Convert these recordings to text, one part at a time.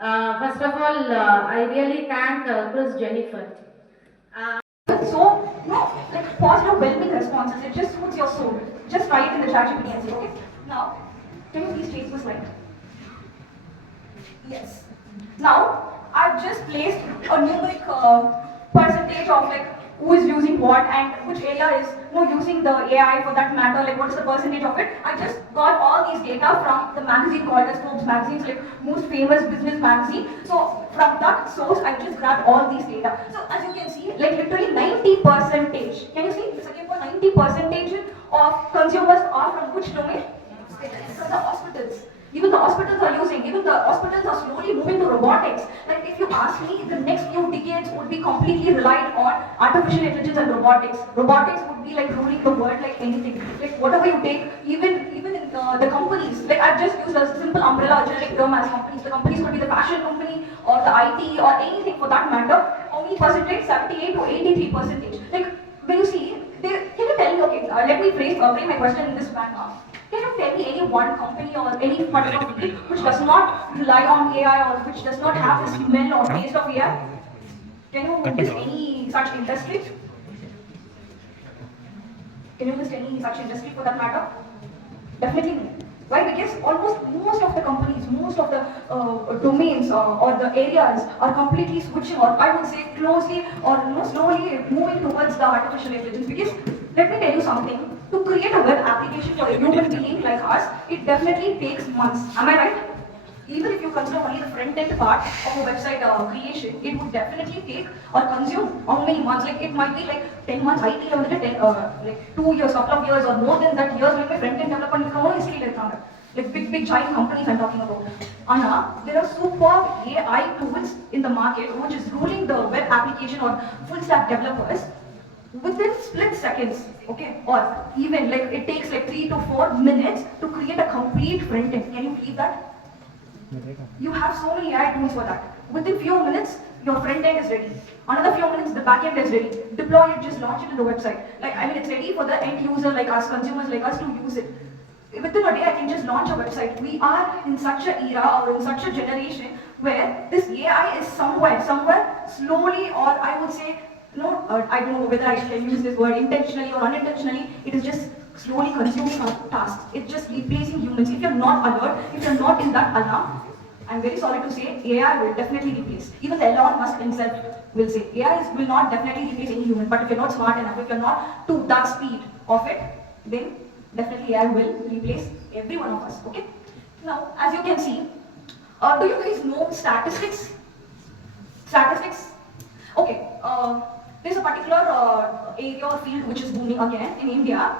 First of all, I really thank Chris Jennifer. So, like positive well-being responses, it just suits your soul. Just write it in the chat GPT and say, okay, now, can you please change the slide? Yes. Now, I've just placed a numeric percentage of like who is using what and which area is using the AI for that matter, like what is the percentage of it. I just got all these data from the magazine called as Forbes magazine, like most famous business magazine. So from that source, I just grabbed all these data. So as you can see, like literally 90 percentage. Can you see? It's again for 90 percentage of consumers are from which domain? From the hospitals. Even the hospitals are using, even the hospitals are slowly moving to robotics. Like if you ask me, the next few decades would be completely reliant on artificial intelligence and robotics. Robotics would be like ruling the world like anything. Like whatever you take, even in the companies. Like I've just used a simple umbrella generic term as companies. The companies could be the fashion company or the IT or anything for that matter. How many percentage? 78 to 83 percentage. Like when you see, can you tell me? Okay, let me frame my question in this manner. Can you tell me any one company or any particular field which does not rely on AI or which does not have the smell or taste of AI? Can you list any such industry? Can you list any such industry for that matter? Definitely no. Why? Because almost most of the companies, most of the domains or the areas are completely switching, or I would say closely or slowly moving towards the artificial intelligence. Because let me tell you something: to create a web application for a human being like us, it definitely takes months. Am I right? Even if you consider only the front end part of a website creation, it would definitely take or consume how many months? Like it might be like 10 months, IT level, like 2 years, couple of years, or more than that years. Like my front end development history like big giant companies I'm talking about. Anna, there are superb AI tools in the market which is ruling the web application or full stack developers within split seconds, okay? Or even like it takes like 3 to 4 minutes to create a complete front end. Can you believe that? You have so many AI tools for that. Within few minutes, your front end is ready. Another few minutes, the back end is ready. Deploy it, just launch it in the website. Like, I mean, it's ready for the end user like us, consumers like us to use it. Within a day, I can just launch a website. We are in such an era or in such a generation where this AI is somewhere slowly, or I would say, I don't know whether I can use this word intentionally or unintentionally, it is just slowly consuming our tasks. It's just replacing humans. If you're not alert, if you're not in that alarm, I'm very sorry to say, AI will definitely replace. Even the Elon Musk himself will say, will not definitely replace any human. But if you're not smart enough, if you're not to that speed of it, then definitely AI will replace every one of us. Okay. Now, as you can see, do you guys know statistics? Statistics. Okay. There's a particular area or field which is booming again in India.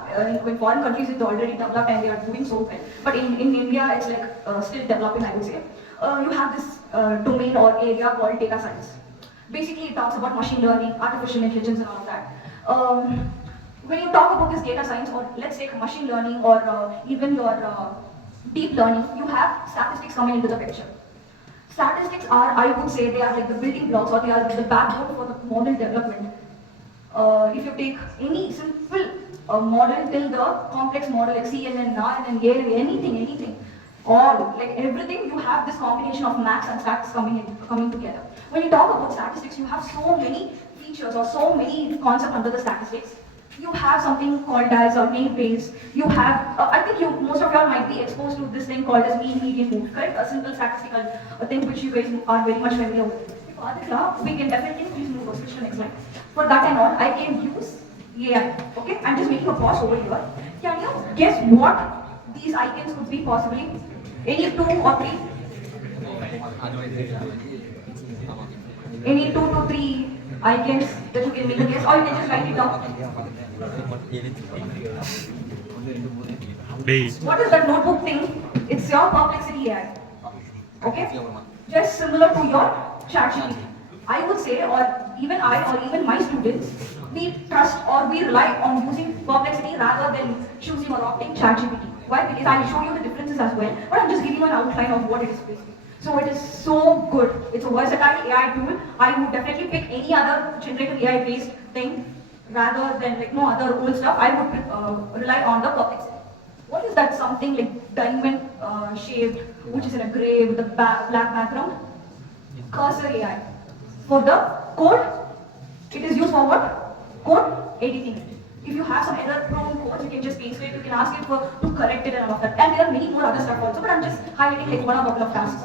In foreign countries, it's already developed and they are doing so well. But in India, it's like still developing, I would say. You have this domain or area called data science. Basically, it talks about machine learning, artificial intelligence, and all of that. When you talk about this data science, or let's take machine learning, or even your deep learning, you have statistics coming into the picture. Statistics are, I would say, they are like the building blocks or they are the backbone for the model development. If you take any simple model till the complex model like CNN, RNN, ANN, anything, all like everything, you have this combination of maths and stats coming together. When you talk about statistics, you have so many features or so many concepts under the statistics. You have something called as a name base. You have, I think most of y'all might be exposed to this thing called as mean, median, mode, correct? A simple statistical thing which you guys are very much familiar with. For Aditya, we can definitely please move or switch to the next slide. For that and all, I can use AI. Okay, I'm just making a pause over here. Can you guess what these icons could be possibly? Any two or three? Any 2 to 3 icons that you can make a guess, or you can just write it down. What is that notebook thing? It's your perplexity AI. Okay? Just similar to your ChatGPT. I would say, or even I, or even my students, we trust or we rely on using perplexity rather than choosing or opting ChatGPT. Why? Because I'll show you the differences as well, but I'm just giving you an outline of what it is basically. So it is so good. It's a versatile AI tool. I would definitely pick any other generative AI based thing rather than like no other old stuff. I would rely on the perplexity. What is that something like diamond shaped, which is in a gray with a black background? cursor AI. For the code, it is used for what? Code editing. If you have some error-prone codes, you can just paste it. You can ask it to correct it and all of that. And there are many more other stuff also, but I'm just highlighting like one or couple of tasks.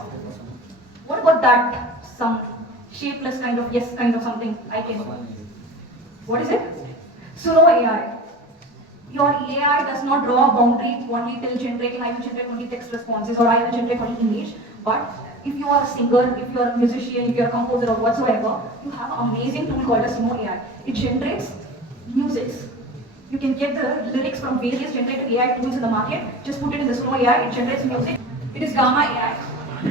What about that? Some shapeless kind of yes, kind of something I can. What is it? Suno AI. Your AI does not draw a boundary only till generating. I will generate only text responses or I will generate only image. But if you are a singer, if you are a musician, if you are a composer or whatsoever, you have an amazing tool called as Suno AI. It generates music. You can get the lyrics from various generated AI tools in the market. Just put it in the Suno AI, it generates music. It is Gamma AI.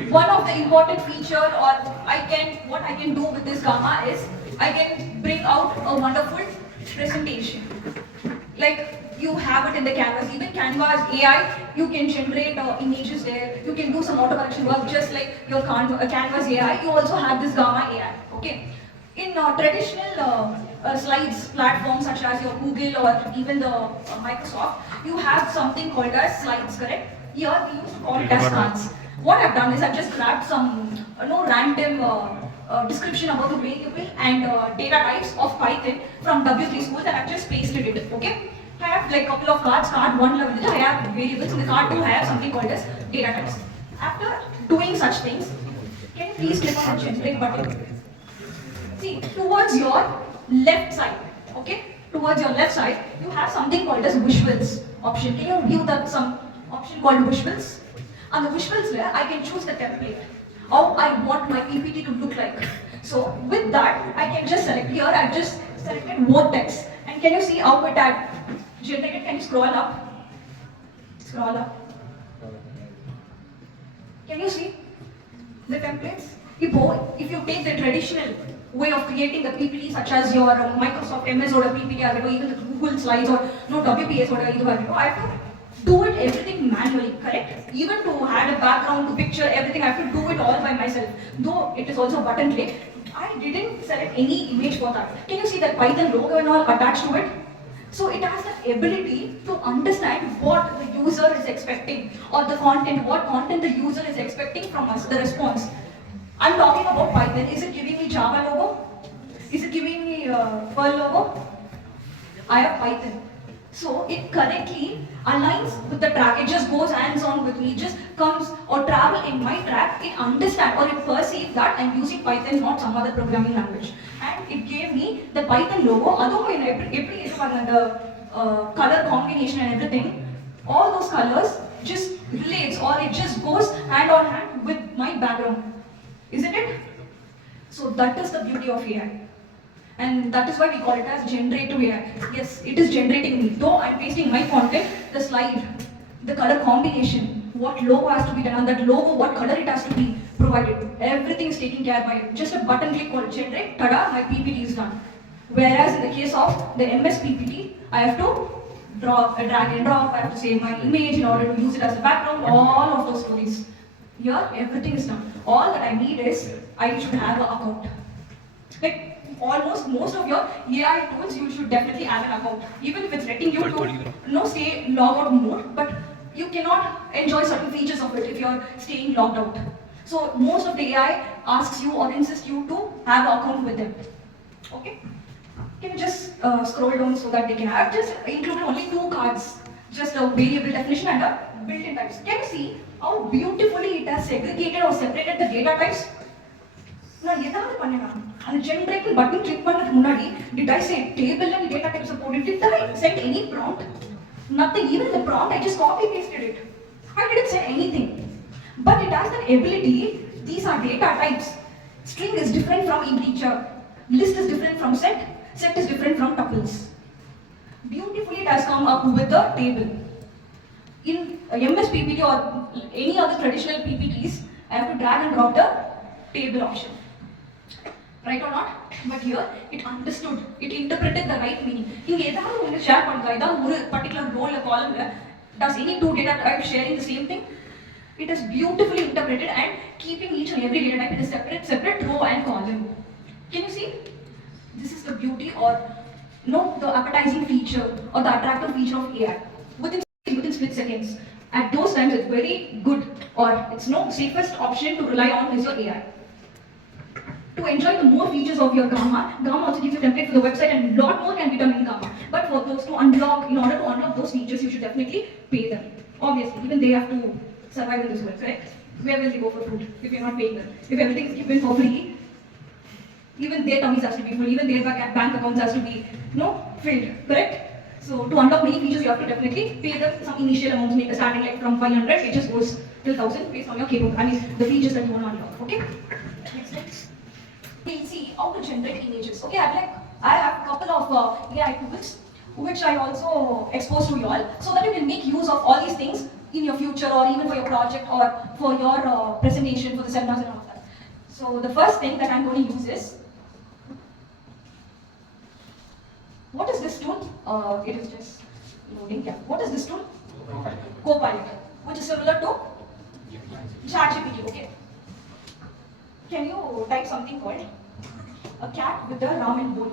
One of the important feature or what I can do with this Gamma is I can bring out a wonderful presentation. Like you have it in the canvas, even Canva's AI, you can generate images there, you can do some auto correction work just like your Canvas AI, you also have this Gamma AI, okay? In traditional slides platforms such as your Google or even the Microsoft, you have something called as slides, correct? Here we used to call it as cards. What I've done is I've just grabbed some random description about the variable and data types of Python from W3 schools and I've just pasted it, okay? I have like a couple of cards, card 1 level, I have variables, in the card 2 I have something called as data types. After doing such things, can you please click on the generate button? See, towards your left side, okay? Towards your left side, you have something called as visuals option. Can you view that some option called visuals? On the visuals layer, I can choose the template, how I want my PPT to look like. So with that, I can just select here, I've just selected vortex. And can you see how it had generated? Can you scroll up? Scroll up. Can you see the templates? If you take the traditional way of creating the PPT such as your Microsoft MS or a PPT or even the Google Slides or no WPS or I have to do it everything manually, correct? Even to add a background, to picture, everything, I have to do it all by myself. Though it is also button click, I didn't select any image for that. Can you see that Python logo and all attached to it? So it has the ability to understand what the user is expecting or the content, what content the user is expecting from us, the response. I'm talking about Python. Is it giving me Java logo? Is it giving me Perl logo? I have Python. So it correctly aligns with the track. It just goes hands-on with me. It just comes or travel in my track. It understands or it perceives that I'm using Python, not some other programming language. And it gave me the Python logo. Although in every the color combination and everything, all those colors just relates or it just goes hand on hand with my background. Isn't it? So that is the beauty of AI. And that is why we call it as generative AI. Yes, it is generating me. Though I'm pasting my content, the slide, the color combination, what logo has to be done, that logo, what color it has to be provided. Everything is taken care by just a button click called generate, tada, my PPT is done. Whereas in the case of the MS PPT, I have to drag and drop, I have to save my image in order to use it as a background, all of those stories. Here, everything is done. All that I need is, I should have an account. Like, almost most of your AI tools, you should definitely have an account. Even if it's letting you to stay log out mode, but you cannot enjoy certain features of it if you're staying logged out. So most of the AI asks you or insists you to have an account with them. Okay? Can you just scroll down so that they can have just included only 2 cards, just a variable definition and a built-in types. Can you see how beautifully it has segregated or separated the data types? நான் ஏதாவது பண்ணேன் அந்த generate button click பண்ணதுக்கு முன்னாடி did I say table and data type support? Did I send any prompt? Nothing. Even the prompt, I just copy pasted it. I didn't say anything. But it has that ability. These are data types. String is different from integer. List is different from set. Set is different from tuples. Beautifully, it has come up with the table. In MS PPT or any other traditional PPTs, I have to drag and drop the table option. Right or not? But here, it understood, it interpreted the right meaning. இங்க ஏதாவது ஒன்று share பண்ணுறா, ஏதாவது ஒரு particular ரோல காலம்ல does any 2 data types sharing the same thing? It is beautifully interpreted and keeping each and every data type in a separate row and column. Can you see? This is the beauty or the appetizing feature or the attractive feature of AI. Within split seconds. At those times, it's very good or it's no safest option to rely on is your AI. to enjoy the more features of your Gamma. Gamma also gives you a template for the website and a lot more can be done in Gamma. But for those to unlock, in order to unlock those features, you should definitely pay them. Obviously, even they have to survive in this world, correct? Where will they go for food if you're not paying them? If everything is given for free, even their tummies has to be full, even their bank accounts has to be, filled, correct? So to unlock many features, you have to definitely pay them some initial amounts, make a starting like from 500, it just goes till 1000 based on your capability. I mean, the features that you want to unlock, okay? Next. We'll see how to generate images. Okay, I have a couple of AI tools which I also expose to you all so that you can make use of all these things in your future or even for your project or for your presentation for the seminars and all of that. So the first thing that I'm going to use is, what is this tool? It is just loading. Yeah. What is this tool? Copilot, which is similar to ChatGPT. Okay. Can you type something called a cat with a ramen bowl?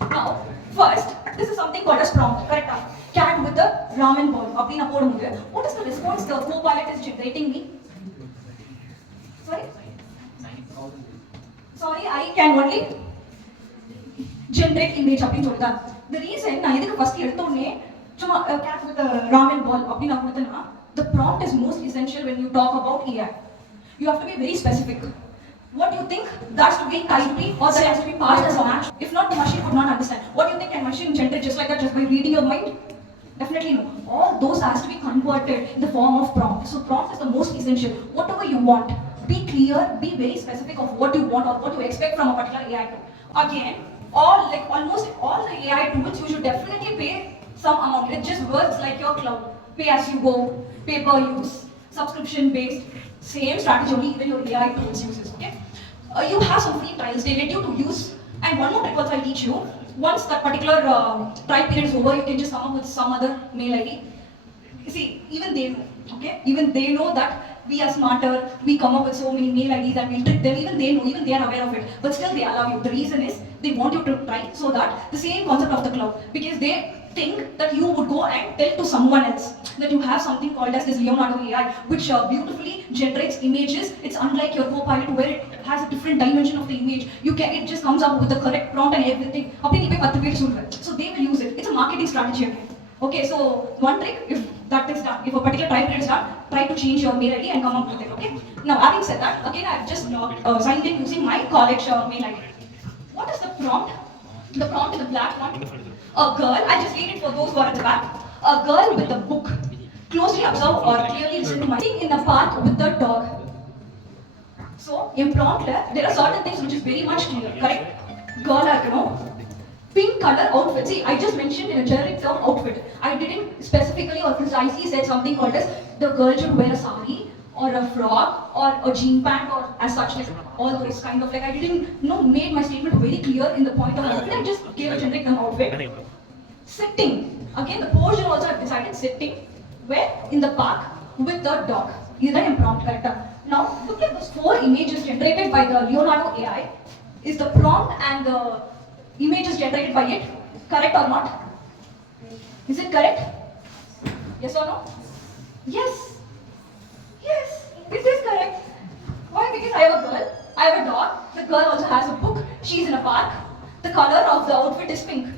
Now, first, this is something called as prompt, correct? Cat with a ramen bowl. What is the response the Copilot is generating me? Sorry? Sorry, I can only generate image. The reason I first cat with a ramen bowl, the prompt is most essential when you talk about AI. You have to be very specific. What do you think that's to be typed or that has to be passed as a match? If not, the machine would not understand. What do you think? Can machine generate just like that, just by reading your mind? Definitely no. All those has to be converted in the form of prompt. So prompt is the most essential. Whatever you want, be clear, be very specific of what you want or what you expect from a particular AI tool. Again, almost all the AI tools, you should definitely pay some amount. It just works like your cloud. Pay as you go, pay per use, subscription based. Same strategy only even your AI tools uses. Okay. You have some free trials. They let you to use. And one more trick also I'll teach you. Once that particular trial period is over, you can just come up with some other mail ID. You see, even they know, okay? Even they know that we are smarter, we come up with so many mail IDs and we'll trick them. Even they know, even they are aware of it. But still they allow you. The reason is they want you to try so that the same concept of the cloud. Because they think that you would go and tell to someone else that you have something called as this Leonardo AI, which beautifully generates images. It's unlike your Copilot where it has a different dimension of the image. It just comes up with the correct prompt and everything. So they will use it. It's a marketing strategy again. Okay, so one trick, if that is done, if a particular time period is done, try to change your mail ID and come up with it. Okay. Now, having said that, again I've just signed in using my college mail ID. What is the prompt? The prompt is the black one. A girl, I just read it for those who are at the back. A girl with a book. Closely observe or clearly listen to my thing in the park with the dog. So, in prompt, there are certain things which is very much clear, correct? Girl, pink color outfit. See, I just mentioned in a generic term outfit. I didn't specifically or precisely said something called as the girl should wear a sari or a frock or a jean pant or as such, like all those kind of, like I didn't made my statement very clear in the point of outfit. I just gave a generic term outfit. Sitting. Again, the portion also I've decided sitting. Where? In the park with the dog. Is that impromptu, correct? Now, look at those 4 images generated by the Leonardo AI. Is the prompt and the images generated by it correct or not? Is it correct? Yes or no? Yes. Yes, it is correct. Why? Because I have a girl, I have a dog, the girl also has a book, she's in a park, the color of the outfit is pink.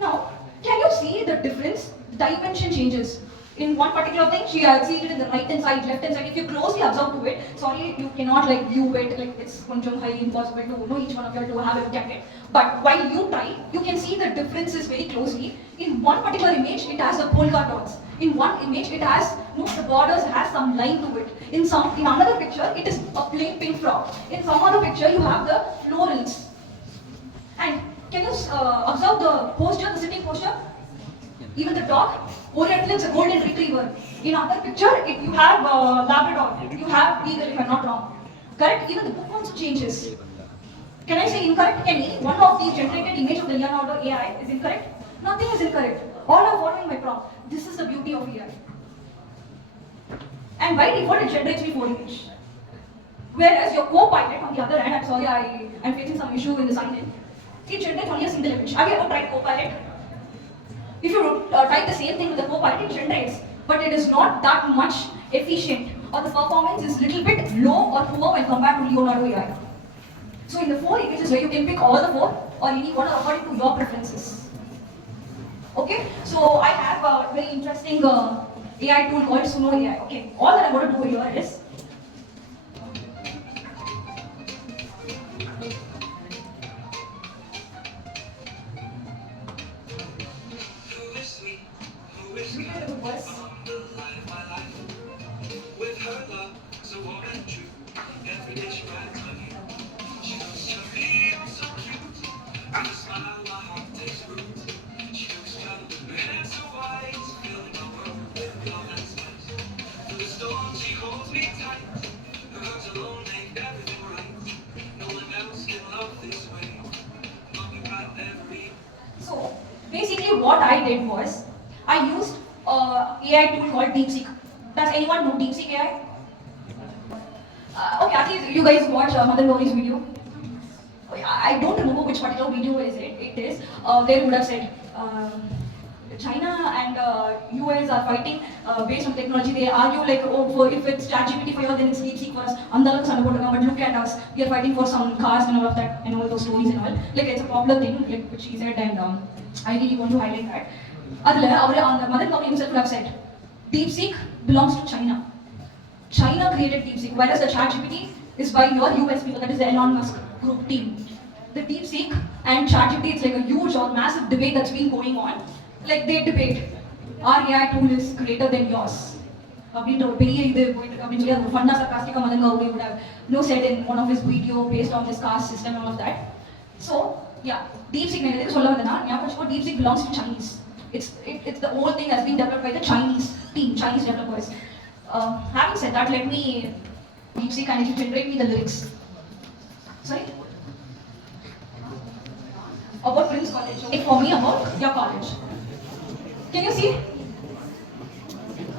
Now, can you see the difference? The dimension changes. In one particular thing, she has seen it in the right hand side, left hand side. If you closely observe to it, sorry, you cannot view it, it's highly impossible to know each one of you to have a look at it. But while you try, you can see the differences very closely. In one particular image, it has the polka dots. In one image, it has the borders has some line to it. In another picture, it is a plain pink frock. In some other picture, you have the florals. And can you observe the posture, the sitting posture? Even the dog, Oriental is a golden retriever. In other picture, you have Labrador, you have eagle if I'm not wrong. Correct? Even the book also changes. Can I say incorrect? Can any one of these generated image of the Leonardo AI is incorrect? Nothing is incorrect. All are following my prompt. This is the beauty of AI. And by default, it generates me 4 images. Whereas your Copilot, on the other hand, I'm sorry, I'm facing some issue in the sign-in. It generates only a single image. Have you ever tried Copilot? If you type the same thing with the Copilot, it generates, but it is not that much efficient, or the performance is little bit low or poor when compared to Leonardo AI. So in the four images where you can pick all the four or any one according to your preferences. Okay, so I have a very interesting AI tool called Suno AI. Okay, all that I'm going to do here is look at the voice. With her love, so warm and true. Every day she rides on you. She looks chubby, oh so cute. And a smile, my heart takes root. She looks young, her hair so white. Filling my world with love and spice. Through the storm, she holds me tight. Her hugs alone make everything right. No one else can love this way. Love you right every. So basically, what I did was I used AI tool called DeepSeek. Does anyone know DeepSeek AI? Okay, at least you guys watch Madan Gauri's video. I don't remember which particular video it is. They would have said China and US are fighting based on technology. They argue like, oh, if it's ChatGPT for you, then it's DeepSeek for us. Andaluk Sanabodaga, but look at us. We are fighting for some cars and all of that, and all those stories and all. Like it's a popular thing, like which he said, and I really want to highlight that. Madan Gauri himself would have said, DeepSeek belongs to China. China created DeepSeek, whereas the ChatGPT is by your US people, that is the Elon Musk group team. The DeepSeek and ChatGPT, it's like a huge or massive debate that's been going on. Like they debate, our AI tool is greater than yours. அப்படின்ற ஒரு பெரிய இது போயிட்டு இருக்கு அப்படின்னு சொல்லி அது ஃபன்னா சர்காஸ்டிக்கா Madan Gowri would have said in one of his video based on this caste system and all of that. So yeah, DeepSeek நான் எதுக்கு சொல்ல வந்தேன்னா ஞாபகம் வச்சுக்கோ, DeepSeek belongs to Chinese. It's the whole thing has been developed by the Chinese team, Chinese developers. Having said that, let me DeepSeek and if you generate me the lyrics. Sorry? About Prince College. Okay, for me about your college. Can you see?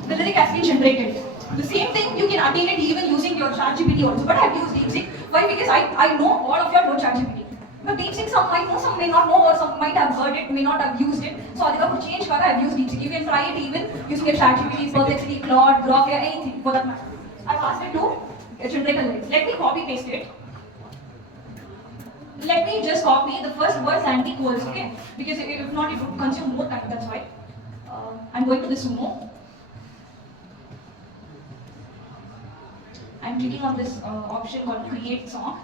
The lyric has been generated. The same thing you can attain it even using your ChatGPT also. But I have used DeepSeek. Why? Because I know all of you know ChatGPT. But DeepSeek, some might know, some may not know, or some might have heard it, may not have used it. So I have change I have used DeepSeek. You can try it even using your ChatGPT, Perplexity, Claude, Grok, anything for that matter. I've asked it to generate a lyric. Let me copy paste it. Let me just copy the first words and equals, okay? Because if not, it would consume more time. That's why. I'm going to the Sumo. I'm clicking on this option called Create Song.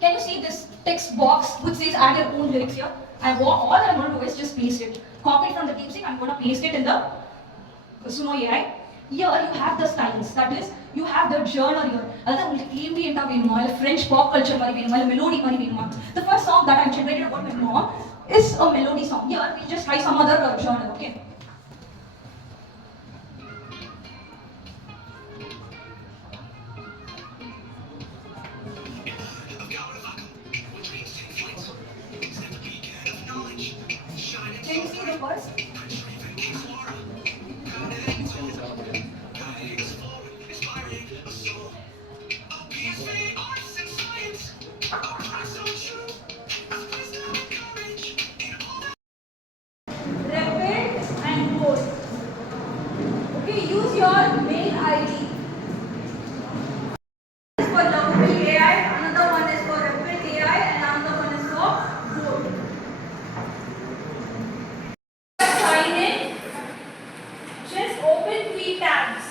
Can you see this text box which says add your own lyrics here? All that I'm going to do is just paste it. Copy it from the DeepSeek. I'm going to paste it in the Suno AI. Here you have the styles. That is, you have the genre here. That's ambient French pop culture, melody. The first song that I've generated about my mom is a melody song. Here we just try some other genre. Okay. Can you see the verse? Rapid and bold. Okay, use your mail ID. This is for lovable AI, another one is for rapid AI, and another one is for bold. Sign in. Just open 3 tabs.